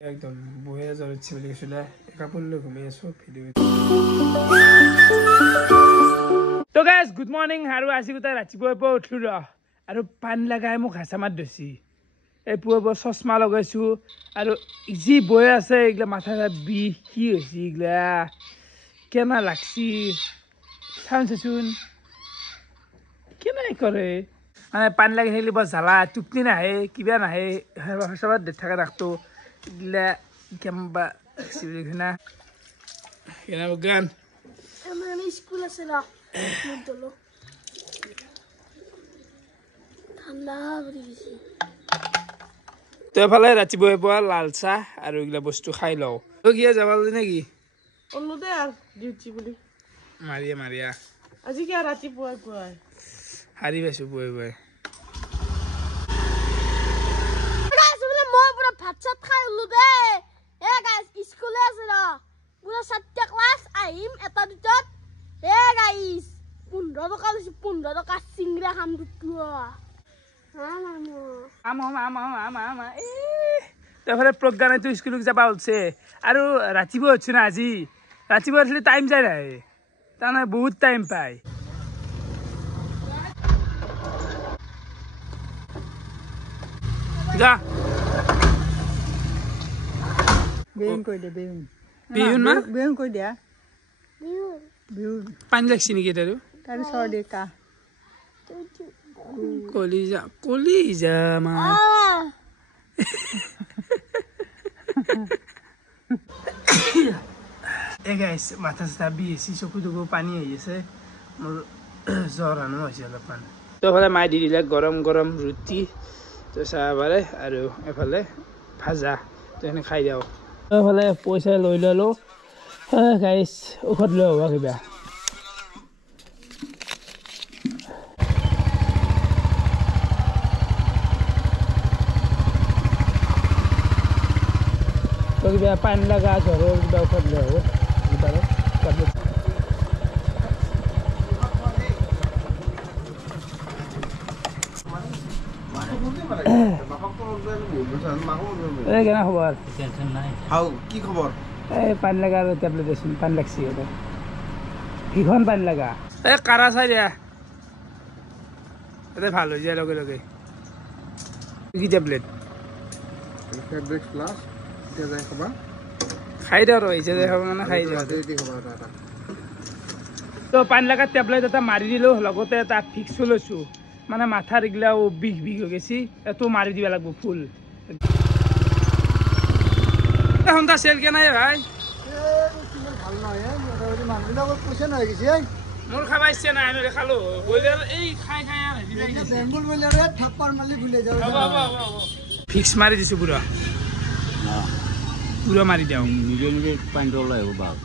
একদম বহে জ্বৰ উঠিছে বুলি কৈছিলে কাপোৰ লৈ ঘুমাই আছো ভিডিঅ' তো গাইজ গুড মৰ্নিং আৰু আজি গোটেই ৰাতিপুৱাৰ পৰা উঠিলো ৰ আৰু পানী লগাই মোক হাঁচা মাত ধৰিছে এই পুৱাৰ চশমা লগাইছো আৰু যি বৈ আছে এইগিলা মাথা বিষ কি হৈছে এইগিলা কেনা লাগছি চাওঁচোন কেনে কৰে মানে পানী লাগি থাকিলে বৰ জ্বালা টোপনি নাহে কিবা নাহে হাঁচা দেখা ৰাখতো এইগিলা কেম্বা চিৰিঘনা কেনা গান আমাৰ স্কুল আছে না মুদলো ঠান্ডা পড়ি গেছে তো এফালে ৰাতিপুৱাৰ পৰা লাল চাহ আৰু এইগিলা বস্তু খাই লওঁ তো কিয় যাবালি নেকি অলুদে আৰ ডিউটি বলি মাৰিয়া আজি কি ৰাতিপুৱাৰ পৰা হাৰি পাইছো বৈ বৈ ভাত চাত খাই অলুদে এ গাইস স্কুলে আছে না পুরা 7টা ক্লাস আহিম এটা দুটাত এ গাইস 15 টাকা দিছি 15 টাকা সিংৰা খাম দুটো তাৰপৰে প্ৰজ্ঞানে তো স্কুলক যাবা উঠছে আৰু ৰাতিপুৱা হচ্ছে না আজি ৰাতিপুৱা উঠলে টাইম যায় না তাৰমানে বহুত টাইম পায় যা বেউন কই দে বেউন বিহুন মা বেউন কই দিয়া বিউন বেউন পানী লাগছি নেকি তাৰো তার সর্দে কা কলিজা মা এই গাইছ মাথা চাথা বিহেছি চকু টকু পানী আহি আছে মোৰ জ্বৰ আনো হৈছে অলপমান তো এফালে মায়ে দি দিলে গৰম গৰম ৰুটি তো চাহ পাৰে আৰু এফালে ভাজা তো এনে খাই দিওঁ এফালে পইচা লৈ ল'লোঁ গাইছ ঔষধ লৈ হ'ব কিবা তো কিবা পানী লগা জ্বৰৰ কিবা ঔষধ লৈ হ'ব বাৰু কেনে খবৰ কি খবৰ এই পানী লগা আৰু টেবলেট দেচোন পানী লাগছি ভীষণ পানী লগা এই কাৰা চাই দিয়া এতে ভাল হৈ যায় লগে লগে কি টেবলেট খাই দিওঁ আৰু এতিয়া যাই খাব মানে খাই দিওঁ তো পানী লগা টেবলেট এটা মাৰি দিলোঁ লগতে এটা ফিক্সো লৈছোঁ মানে মাথাৰ এইগিলাও বিষ বিষ হৈ গেছি এইটো মাৰি দিব লাগিব ফুল সন্ধ্যা চেল কে নাই ভাই মোৰ খাব ইচ্ছা নাই আমি খালো ব্ৰইলাৰ এই খাই খাই ফিক্স মাৰি দিছো পুৰা পুৰা মাৰি দিওঁ নিজে নিজে পানীটো ওলাই আহিব বাৰু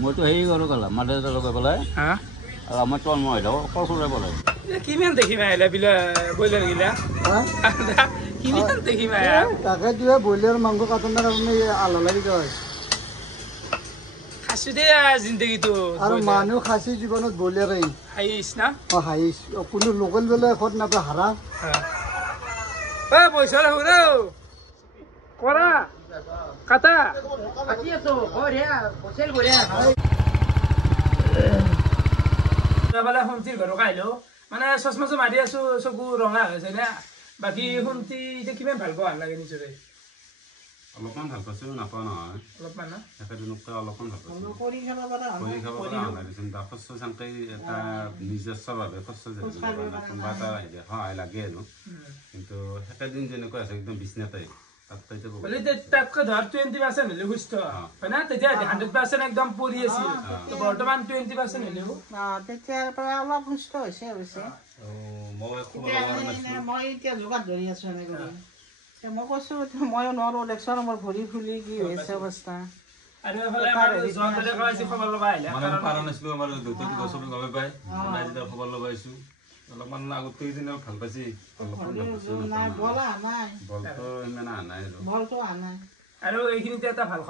মইতো হেৰি কৰোঁ কালা মাদে লগাই পেলাই আৰু আমাৰ তল মই আহিলে অকল ওলাই পেলাই কিমান দেখিম আহিলে বিলা ব্ৰইলাৰ গিলা কিমান দেখিম তাকে দিয়ে ব্ৰইলাৰ মাংস কাটনাৰ আপুনি আলা লাগি যায় খাইছো দে জিন্দগীটো আৰু মানুহ খাচী জীৱনত ব্ৰইলাৰেই হাইছ না হাইছ কোনো লোকেল বেলে খত নাপায় হাৰা পইচা ৰাখো ৰ কৰা কাটা শুনতিৰ ঘৰক আহিলো মানে চশমা চো মাৰি আছো চকু ৰঙা হৈছে না বাকী শুনতি এতিয়া কিমান ভাল পোৱা লাগে নিজৰে অলপমান ভাল পাইছোঁ নাপাওঁ নহয় অলপমান না একেদিনতকৈ অলপমান ভাল পাইছোঁ কৰি খাব পৰা শস্য চাংকাই এটা নিজস্বভাৱে শস্য কোনোবা এটা সহায় লাগে আৰু কিন্তু একেদিন যেনেকুৱা আছে একদম বিচনাতে তাতকৈ ধৰ 20% হলেও সুস্থ হয় না তেতিয়া 100% একদম পৰি আছিল বৰ্তমান 20% হলেও তেতিয়াৰ পৰা অলপ সুস্থ হৈছে অৱশ্যে মই এতিয়া যোগাত ধৰি আছো এনেকৈ মই কৈছো ময়ো নোৱাৰো দেখোন মোৰ ভৰি ফুলি কি হৈছে অৱস্থা আৰু এফালে জনতে কৈছে খবৰ ল'ব আহিলে মানে পাৰা নাছিলো আমাৰ দুটা গছৰ গমে পাই যেতিয়া খবৰ ল'ব আহিছো অলপমান আগত কেইদিন ভাল পাইছি বলটো ইমান নাই আৰু এইখিনিতে এটা ভাল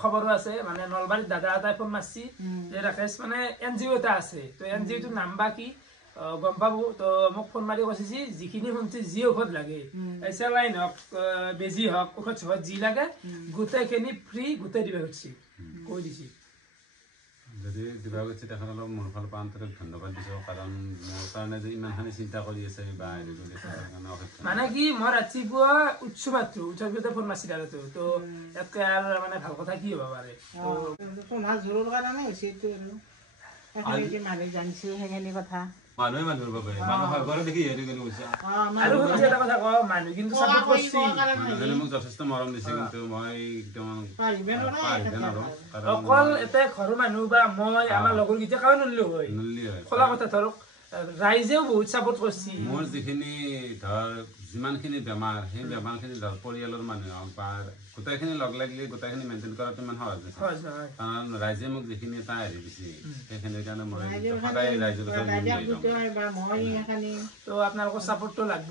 খবৰো আছে মানে নলবাৰীত দাদা এটাই ফোন মাৰছি যে ৰাকেশ মানে NGO এটা আছে তো NGO টোৰ নাম বা কি গম পাব তো মোক ফোন মাৰি কৈছে যে যিখিনি শুনছি যি ঔষধ লাগে চেলাইন হওক বেজি হওক ঔষধ চৌষধ যি লাগে গোটেইখিনি ফ্ৰী গোটেই দিবা খুজিছে কৈ দিছে যদি দিবা গৈছে তেখেত অলপ মোৰ ফালৰ পৰা আন্তৰিক ধন্যবাদ দিছোঁ কাৰণ মোৰ কাৰণে যে ইমানখিনি চিন্তা কৰি আছে বা হেৰি কৰি আছে তাৰ কাৰণে অশেষ মানে কি মই ৰাতিপুৱা উঠছো মাত্ৰ উঠাৰ পিছতে ফোন মাৰিছিল আৰু তো ইয়াতকৈ আৰু মানে ভাল কথা কি হ'ব পাৰে তোমাৰ জোৰৰ কাৰণে হৈছে এইটো আৰু সেইখিনি মানুহ জানিছে সেইখিনি কথা মানুহে মানুহৰ বাবে মানুহ ঘৰত দেখি হেৰি কৰি গৈছে আৰু এটা কথা কওঁ মানুহ কিন্তু চাপৰ্ট কৰিছে মানুহজনে মোক যথেষ্ট মৰম দিছে কিন্তু মই একদম পাৰিব নোৱাৰো অকল এটা ঘৰৰ মানুহ বা মই আমাৰ লগৰ কেইটা কাৰণ নলিলো হয় খোলা কথা ধৰক ৰাইজেও বহুত চাপৰ্ট কৰিছে মোৰ যিখিনি ধৰ যিমানখিনি বেমাৰ সেই বেমাৰখিনি ধৰ পৰিয়ালৰ মানুহ হওক বা গোটেইখিনি লগ লাগিলে গোটেইখিনি মেইনটেইন কৰাটো ইমান সহজ নহয় কাৰণ ৰাইজে মোক যিখিনি এটা হেৰি দিছে সেইখিনিৰ কাৰণে মই সদায় ৰাইজৰ তো আপোনালোকৰ চাপৰ্টটো লাগব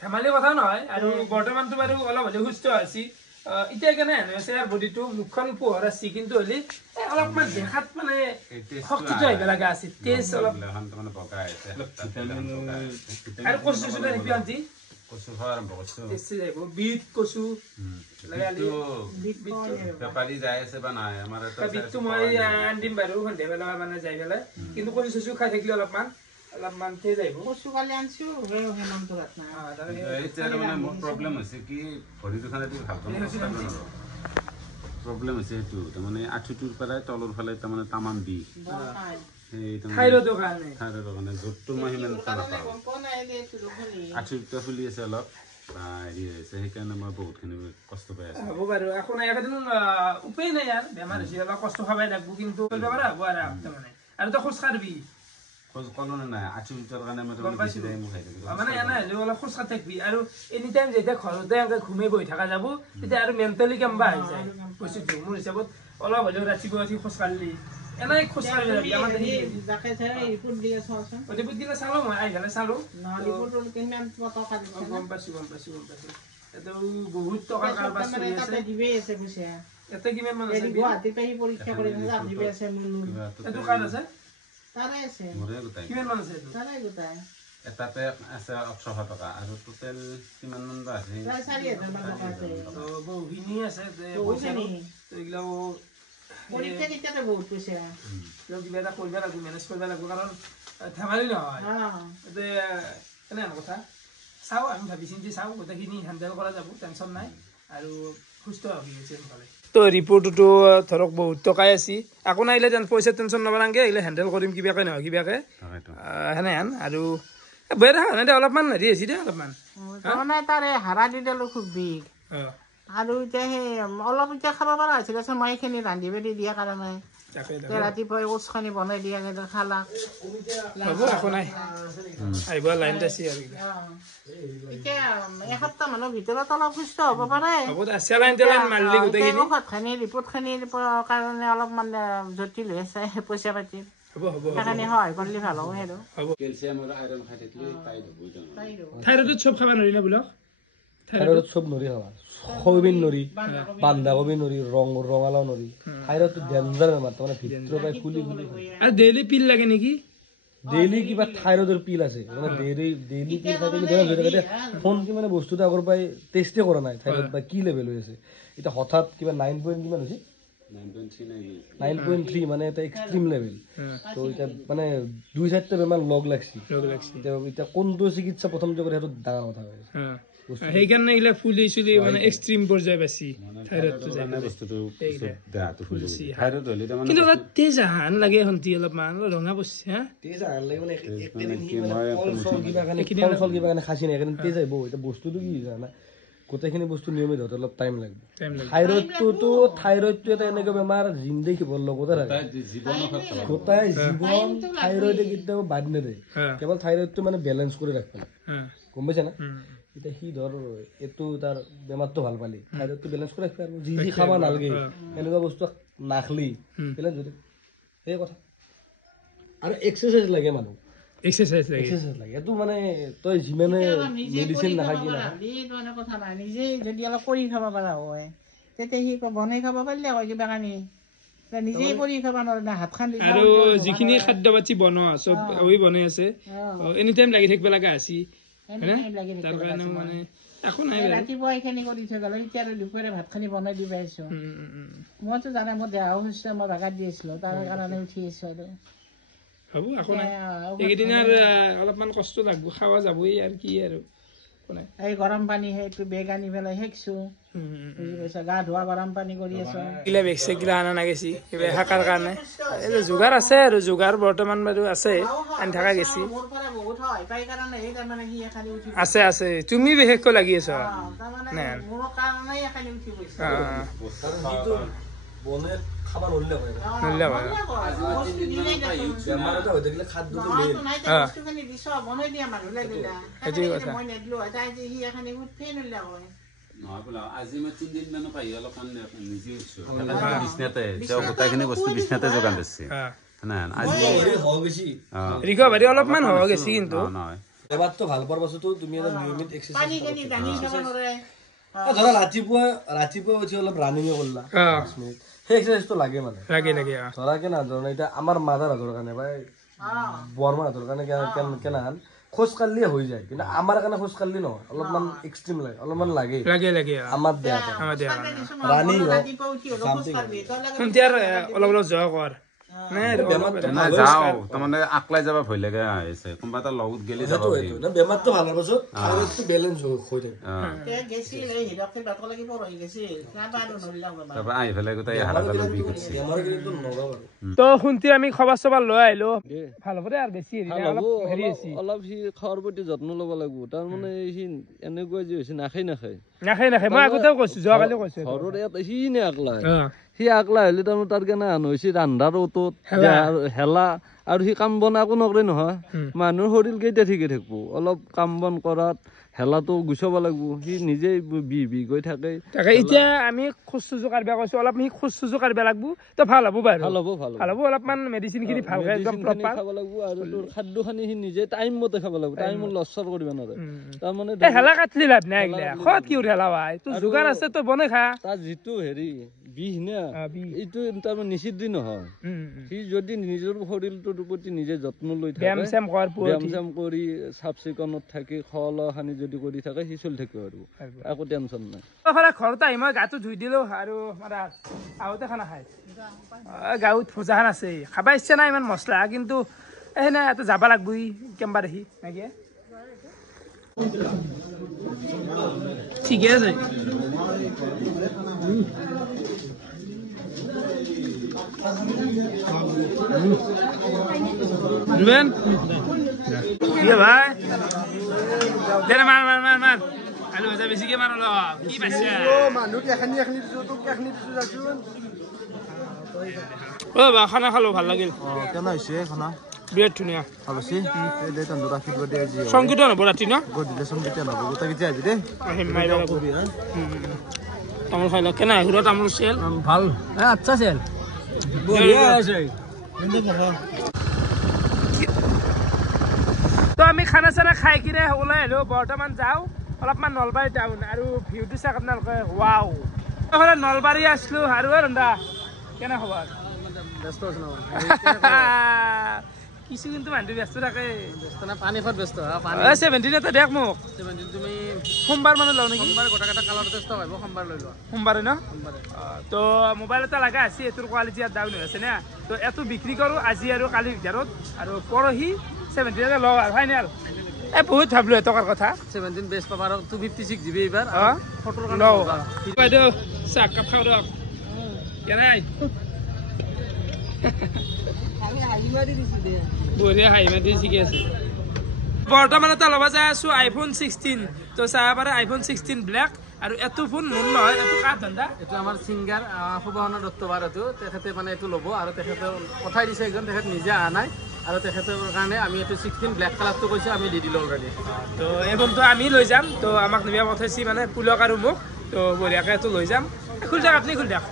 ধেমালি কথা নহয় আৰু বৰ্তমানটো বাৰু অলপ হ'লেও সুস্থ হৈছে এতিয়া কেনে হৈছে বডিটো মুখখন পোহৰ আছে কিন্তু হ'লে অলপমান দেখাত মানে শক্তিটো আহিব লগা আছে তেজ অলপ আৰু কচু চুলে নেকি আজি কচু খোৱা আৰম্ভ কৰিছো তেজে যাব বিট কচু বেপাৰী যাই আছে বা নাই আমাৰ বিটটো মই আনিম বাৰু সন্ধিয়া বেলা মানে যাই পেলাই কিন্তু কচু চচু খাই থাকিলে অলপমান তেজ আহিব কচু কালি আনিছো এতিয়া মানে মোৰ প্ৰব্লেম হৈছে কি ভৰি দুখনে ভাল প্ৰব্লেম হৈছে সেইটো তাৰমানে আঁঠুটোৰ পৰাই তলৰ ফালে তাৰমানে তামাম বিষ থাইৰয়ডৰ কাৰণে য'তটো মই সিমান নাপাওঁ আঁঠুটো ফুলি আছে অলপ হেৰি হৈছে সেইকাৰণে মই বহুতখিনি কষ্ট পাই আছো হ'ব বাৰু একো নাই একেদিন উপায় নাই ইয়াৰ বেমাৰ হৈছে অলপ কষ্ট খাবাই লাগব কিন্তু কৰিব পাৰা হ'ব আৰু তাৰমানে আৰু তই খোজ কাঢ়বি খোজ কলো নাই আঁঠুটোৰ কাৰণে মই বেছি টাইম খাই থাকিলোঁ মানে এনে হ'লেও অলপ খোজ কাঢ়ি থাকিবি আৰু এনি টাইম যেতিয়া ঘৰতে এনেকৈ ঘুমাই বহি থকা যাব তেতিয়া আৰু মেণ্টেলি কেম্বা আহি যায় বস্তুটো মোৰ হিচাপত অলপ হ'লেও ৰাতিপুৱা উঠি খোজ কাঢ়লি এনেই খোজ কাঢ়ি যাবি আমাৰ ৰিপৰ্ট দিলে চালোঁ মই আহি পেলাই চালোঁ গম পাইছোঁ এইটো বহুত টকাৰ কাৰবাৰ চলি আছে ইয়াতে কিমান মান আছে এইটো কাৰ্ড আছে কিমান মান আছে এটাতে আছে 1800 টকা আৰু টোটেল কিমান মান বা আছে বহুখিনি আছে এইগিলাও কিবা এটা কৰিব লাগিব মেনেজ কৰিব লাগিব কাৰণ ধেমালি নহয় কেনে কথা চাওঁ আমি ভাবি চিন্তি চাওঁ গোটেইখিনি হেণ্ডেল কৰা যাব টেনশ্যন নাই আৰু সুস্থ ভাবি আছে সোনকালে তো ৰিপৰ্টটোতো ধৰক বহুত টকাই আছে আকৌ নাহিলে পইচা টেনশ্যন ল'ব নালাগে আহিলে হেণ্ডেল কৰিম কিবাকে নহয় কিবাকে সেনেহেন আৰু বেয়া দেখা নাই দে অলপমান হেৰি হৈছে দে অলপমান তাৰে হাৰা দি দিলোঁ খুব বিষ আৰু এতিয়া সেই অলপ এতিয়া খাব পৰা হৈছিল মই এইখিনি ৰান্ধি বাঢ়ি দিয়াৰ কাৰণে ৰাতিপুৱাই ওচখানি বনাই দিয়া খালা একো নাই আহিব লাইন আছে আৰু এতিয়া এসপ্তাহ মানৰ ভিতৰত অলপ সুস্থ হ'ব পাৰে ঔষধখিনি ৰিপৰ্টখিনিৰ কাৰণে অলপমান জটিল হৈ আছে পইচা পাতিৰ সেইখিনি সহায় কৰিলে ভাল হ'ব থাইৰয়ডত চব খাব নোৱাৰি না বোলক থাইৰয়ডত চব নৰি খাবা সয়াবিন নৰি বান্ধাকবি নৰি ৰঙালাও নৰি থাইৰয়ডটো ডেঞ্জাৰ বেমাৰ তাৰমানে ভিতৰৰ পৰাই ফুলি আৰু ডেইলি পিল লাগে নেকি ডেইলি কিবা থাইৰয়ডৰ পিল আছে মানে ডেইলি পিল খাই থাকিলে ফোন কি মানে বস্তুটো আগৰ পৰাই টেষ্টে কৰা নাই থাইৰয়ড বা কি লেভেল হৈ আছে এতিয়া হঠাৎ কিবা 9 পইণ্ট কিমান হৈছে 9.3 মানে এটা এক্সট্ৰিম লেভেল তো এটা মানে দুই চাৰিটা বেমাৰ লগ লাগছি এতিয়া কোনটো চিকিৎসা প্ৰথম কৰে সেইটো ডাঙৰ কথা হয় সেইকাৰণে এইগিলা ফুলি চুলি মানে এক্সট্ৰিম পৰ্যায় পাইছি কিন্তু তেজ আহান লাগে সন্তি অলপমান ৰঙা পৰছি তেজ আহান লাগে মানে ফল কিবা কাৰণে খাইছি নাই সেইকাৰণে তেজ আহিব এতিয়া বস্তুটো কি জানা গোটেইখিনি বস্তু নিয়মিত হওঁতে অলপ টাইম লাগিব থাইৰয়ডটো এটা এনেকুৱা বেমাৰ জিন্দেগী ভৰ লগতে থাকে গোটাই জীৱন থাইৰয়ডে কেতিয়াও বাদ নেদে কেৱল থাইৰয়ডটো মানে বেলেঞ্চ কৰি ৰাখিব গম পাইছা না এতিয়া সি ধৰ এইটো তাৰ বেমাৰটো ভাল পালি থাইৰয়ডটো বেলেঞ্চ কৰি ৰাখিব আৰু যি খাব নালাগে এনেকুৱা বস্তু নাখলি সেই কথা আৰু এক্সাৰচাইজ লাগে মানুহ এক্সাৰচাইজ লাগে এইটো মানে তই যিমানে মেডিচিন নাখাকি না কথা নাই নিজে যদি অলপ কৰি খাব পৰা হয় তেতিয়া সি বনাই খাব পাৰিলে হয় কিবা কানি নিজেই কৰি খাব নোৱাৰে না হাত খান আৰু যিখিনি খাদ্য পাতি বনোৱা চব ওই বনাই আছে এনি টাইম লাগি থাকিব লগা আছে তাৰ কাৰণে মানে একো নাই ৰাতিপুৱা এইখিনি কৰি থৈ গ'ল এতিয়া আৰু দুপৰীয়া ভাত খানি বনাই দি পাইছো মইতো জানে মোৰ দেহাও হৈছে মই বাগাত দি আছিলো তাৰ কাৰণে উঠি আছো আৰু হ'ব একো নাই এইকেইদিন অলপমান কষ্ট লাগব খাৱা যাবই আৰু কি আৰু এই গৰম পানী সেইটো বেগ আনি পেলাই শেকছো বুজি পাইছা গা ধোৱা গৰম পানী কৰি আছো গিলা বেগছে গিলা আনা নাগেছি কিবা শাকাৰ কাৰণে এই যোগাৰ আছে আৰু যোগাৰ বৰ্তমান বাৰু আছে আনি থকা গেছি আছে আছে তুমি বিশেষকৈ লাগি আছো বনে খাবা নলিলে হয় নলিলে হয় বেমাৰ এটা হৈ থাকিলে খাদ্যটো মেইন সেইটোৱে কথা নহয় বোলা আজি মই 3 দিন মান পাই অলপমান নিজে উঠছো বিছনাতে তেওঁ গোটাইখিনি বস্তু বিছনাতে যোগান দিছে না আজি হৈ গৈছি ৰিকভাৰী অলপমান হৈ গৈছি কিন্তু নহয় এবাৰতো ভাল পোৱাৰ পাছতো তুমি এটা নিয়মিত এক্সাৰসাইজ পানী কেনি দানি খাব নৰে ধৰা ৰাতিপুৱা উঠি অলপ ৰানিং কৰিলা 5 মিনিট সেই এক্সাৰসাইজটো লাগে মানে লাগে ধৰা কেনা ধৰণে এতিয়া আমাৰ মাদাৰ হাতৰ কাৰণে বা বৰমা হাতৰ কাৰণে কেনাহান খোজ কাঢ়িলে হৈ যায় কিন্তু আমাৰ কাৰণে খোজ কাঢ়িলে নহয় অলপমান এক্সট্ৰিম লাগে অলপমান লাগে আমাৰ দেহাতে ৰানিং অলপ যোৱা কৰ যাওঁ তাৰমানে আকলাই যাব ভয় লাগে আহিছে কোনোবা এটা লগত গেলি যাব বেমাৰটো ভাল হোৱাৰ পাছত থাইৰয়ডটো বেলেঞ্চ হৈ থাকে তাৰপৰা আহি পেলাই গোটেই হাড়ডাল বিষ উঠিছে তো শুনতি আমি খবৰ চবৰ লৈ আহিলো ভাল হ'ব দে আৰু বেছি অলপ সি খোৱাৰ প্ৰতি যত্ন ল'ব লাগিব তাৰমানে সি এনেকুৱা যি হৈছে নাখায় মই আগতেও কৈছো যোৱাকালি কৈছো ঘৰৰ ইয়াত সি নে আকলাই সি আকলা হলে তাৰমানে তাৰ কেনে হৈছে ৰান্ধাৰ অতত হেলা আৰু সি কাম বন একো নকৰে নহয় মানুহৰ শৰীৰ কেইটা ঠিকে থাকিব অলপ কাম বন কৰাত হেলাটো গুচাব লাগিব সি নিজে বি গৈ থাকে এতিয়া আমি খোজ চোজো কাঢ়িব কৈছো অলপ সি খোজ চোজো কাঢ়িব লাগিব তো ভাল হ'ব বাৰু ভাল হ'ব অলপমান মেডিচিন খিনি ভালকে একদম প্ৰপাৰ খাব লাগিব আৰু তোৰ খাদ্য খানি সি নিজে টাইম মতে খাব লাগিব টাইমত লছৰ কৰিব নোৱাৰে তাৰমানে হেলা কাটলি লাভ নাই এইগিলা খত কি হেলা ভাই তোৰ যোগাৰ আছে তই বনাই খা তাৰ যিটো হেৰি বিষ না এইটো তাৰমানে নিষিদ্ধ নহয় সি যদি নিজৰ শৰীৰটোৰ প্ৰতি নিজে যত্ন লৈ থাকে ব্যায়াম চাম কৰি চাফ চিকুণত থাকি খোৱা লোৱা খানি যদি কৰি থাকে সি চলি থাকিব আৰু একো টেনচন নাই ঘৰত আহি মই গাটো ধুই দিলো আৰু আহোঁতে খানা খাই গাঁৱত ভোজাখান আছে খাব ইচ্ছা নাই ইমান মছলা কিন্তু এনে ইয়াতে যাব লাগবই কেম্বা দেখি নাকি ঠিকে আছে রুবেন ইয়ে ভাই দে মার আলু ভাজা বেছিকে মাৰ অলপ কি পাইছে বা খানা খালো ভাল লাগিল কেনে হৈছে খানা বিৰাট ধুনীয়া ভাবছি সংগীতন হ'ব ৰাতি ন গধূলি সংগীতন হ'ব গোটেইকেইটা আহিবি দেই তামোল খাই লওক কেনে আহিব তামোল চেল ভাল আচ্ছা চেল তো আমি খানা চানা খাই কিনে ওলাই আহিলো বৰ্তমান যাওঁ অলপমান নলবাৰী টাউন আৰু ভিউটো চাওক আপোনালোকে ৱাও নলবাৰী আছিলো আৰু ৰন্ধা কেনে খবৰ ব্যস্ত আছে ন কিছু কিন্তু মানুহ ব্যস্ত থাকে পানী খোৱাত ব্যস্ত 17 এটা দেখ মোক তুমি সোমবাৰ মানে লওঁ নেকি সোমবাৰ গোটেইকেইটা কালাৰ টেষ্ট পাব সোমবাৰ লৈ লোৱা সোমবাৰে ন তো মোবাইল এটা লগা আছে এইটোৰ কোৱালিটি আৰু ডাউন হৈ আছে না তো এইটো বিক্ৰী কৰোঁ আজি আৰু কালিৰ ভিতৰত আৰু পৰহি 17 এটা লওঁ আৰু ফাইনেল বহুত ভাবলো টকাৰ কথা 17 বেষ্ট পাবা আৰু 256 জিবি এইবাৰ ফটোৰ কাৰণে লওঁ বাইদেউ চাহ কাপ খাওঁ দিয়ক কেনাই বঢ়িয়া হাঁহি মাতি ঠিকে আছে বৰ্তমান এটা ল'ব যাই আছো আইফোন 16 তো চাব পাৰে আইফোন 16 ব্লেক আৰু এটো ফোন মোৰ নহয় এটো কাৰ ধান্দা এটো আমাৰ সিঙ্গাৰ সুবৰ্ণ দত্তবাৰ এটো তেখেতে মানে এটো ল'ব আৰু তেখেতে পঠাই দিছে একজন তেখেত নিজে আহা নাই আৰু তেখেতৰ কাৰণে আমি এটো 16 ব্লেক কালাৰটো কৈছে আমি দি দিলো অলৰেডি তো এই ফোনটো আমি লৈ যাম তো আমাক নিবিয়া পঠাইছি মানে পুলক আৰু মোক তো বঢ়িয়াকে এটো লৈ যাম খুল যাক আপুনি খুল যাক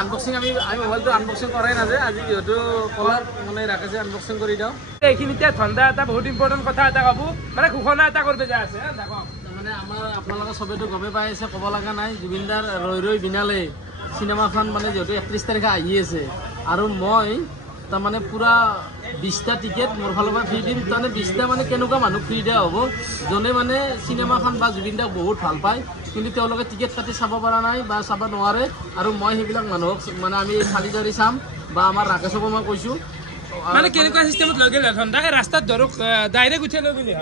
আনবক্সিং আমি মোবাইলটো আনবক্সিং কৰাই নাযায় আজি যিহেতু কলাৰ মানে ৰাখেছে আনবক্সিং কৰি দিওঁ এইখিনিতে ধান্দা এটা বহুত ইম্পৰ্টেণ্ট কথা এটা ক'ব মানে ঘোষণা এটা কৰিব যা আছে মানে আমাৰ আপোনালোকে চবেইতো গমে পাই আছে ক'ব লগা নাই জুবিনদাৰ ৰৈ ৰৈ বিনালে চিনেমাখন মানে যিহেতু 31 তাৰিখে আহি আছে আৰু মই তাৰমানে পুৰা 20টা টিকেট মোৰ ফালৰ পৰা ফ্ৰী দিম তাৰমানে 20টা মানে কেনেকুৱা মানুহ ফ্ৰী দিয়া হ'ব যোনে মানে চিনেমাখন বা জুবিন দাক বহুত ভাল পায় কিন্তু তেওঁলোকে টিকেট কাটি চাব পৰা নাই বা চাব নোৱাৰে আৰু মই সেইবিলাক মানুহক মানে আমি চালি চাম বা আমাৰ ৰাকেশকো মই কৈছোঁ মানে কেনেকুৱা চিষ্টেমত লৈ গ'লে তাকে ৰাস্তাত ধৰক ডাইৰেক্ট উঠাই লৈ গ'লে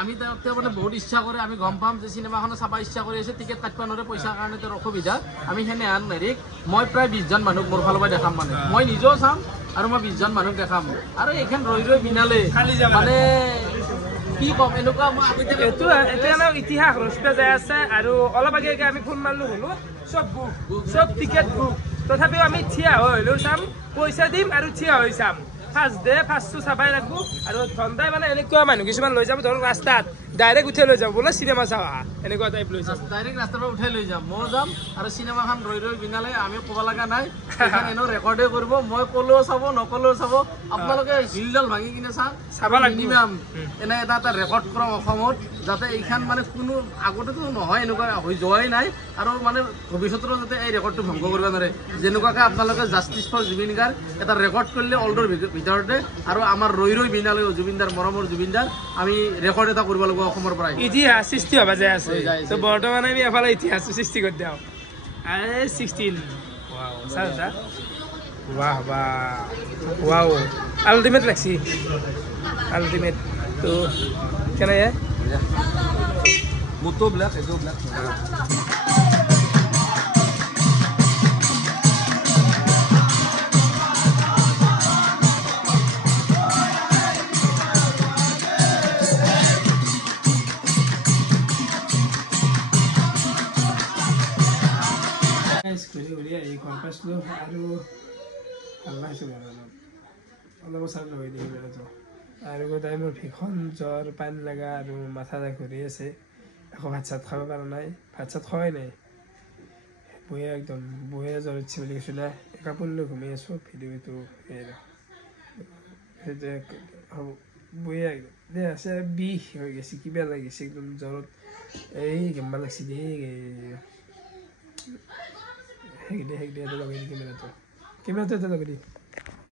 আমি তেওঁ মানে বহুত ইচ্ছা কৰে আমি গম পাম যে চিনেমাখনে চাব ইচ্ছা কৰি আছে টিকেট কাটিব নোৱাৰে পইচাৰ কাৰণে তেওঁৰ অসুবিধা আমি সেনেহান হেৰিক মই প্ৰায় 20জন মানুহক মোৰ ফালৰ পৰা দেখাম মানে মই নিজেও চাম আৰু মই 20জন মানুহক দেখাম আৰু এইখন ৰৈ বিনালে মানে কি ক'ম এনেকুৱা এইটো ইতিহাস ৰচিত যাই আছে আৰু অলপ আগে আমি ফোন মাৰিলোঁ হ'লো চব টিকেট বুক তথাপিও আমি থিয়া হৈ হ'লেও চাম পইচা দিম আৰু থিয়া হৈ চাম ফাৰ্ষ্ট ডে ফাৰ্ষ্টটো চাবাই লাগব আৰু ধন্দাই মানে এনেকুৱা মানুহ কিছুমান লৈ যাব ধৰক ৰাস্তাত ডাইৰেক্ট উঠাই লৈ যাব বোলে চিনেমা চাওঁ আহা এনেকুৱা টাইপ লৈ যাম ডাইৰেক্ট ৰাস্তাৰ পৰা উঠাই লৈ যাম মই যাম আৰু চিনেমাখন ৰৈ বিনালে আমি ক'ব লগা নাই এনেও ৰেকৰ্ডে কৰিব মই ক'লেও চাব নক'লেও চাব আপোনালোকে হিলডাল ভাঙি কিনে চাব মিনিমাম এনে এটা ৰেকৰ্ড কৰক অসমত যাতে এইখন মানে কোনো আগতেতো নহয় এনেকুৱা হৈ যোৱাই নাই আৰু মানে ভৱিষ্যতৰো যাতে এই ৰেকৰ্ডটো ভংগ কৰিব নোৱাৰে যেনেকুৱাকৈ আপোনালোকে জাষ্টিছ ফৰ জুবিন গাৰ্গ এটা ৰেকৰ্ড কৰিলে অলটোৰ ভিতৰতে আৰু আমাৰ ৰৈ বিনালে জুবিনদাৰ মৰমৰ জুবিনদাৰ আমি ৰেকৰ্ড এটা কৰিব লাগিব অসমৰ পৰা ইতিহাস সৃষ্টি হ'ব যাই আছে তো বৰ্তমানে আমি এফালে ইতিহাস সৃষ্টি কৰি দিওঁ 16 वाह वाह वाओ अल्टीमेट লাগছি अल्टीमेट तो क्या है मोटो ब्लैक एजो ब्लैक এই ঘৰ পাইছিলোঁ আৰু ভাল লাগিছিল অলপ চাই লৈ দিম আৰু গোটেই মোৰ ভীষণ জ্বৰ পানী লগা আৰু মাথা ঘূৰি আছে আকৌ ভাত চাত খাব পৰা নাই ভাত চাত খোৱাই নাই বহে একদম বহে জ্বৰ উঠিছে বুলি কৈছোঁ না কাপোৰ লৈ ঘুমাই আছোঁ ভিডিঅ'টো হ'ব বহে একদম দে আছে বিষ হৈ গৈছে কিবা লাগিছে একদম জ্বৰত এই কেম্বা লাগছে হেক দে লগাই দি কেমেৰাটো লগাই দি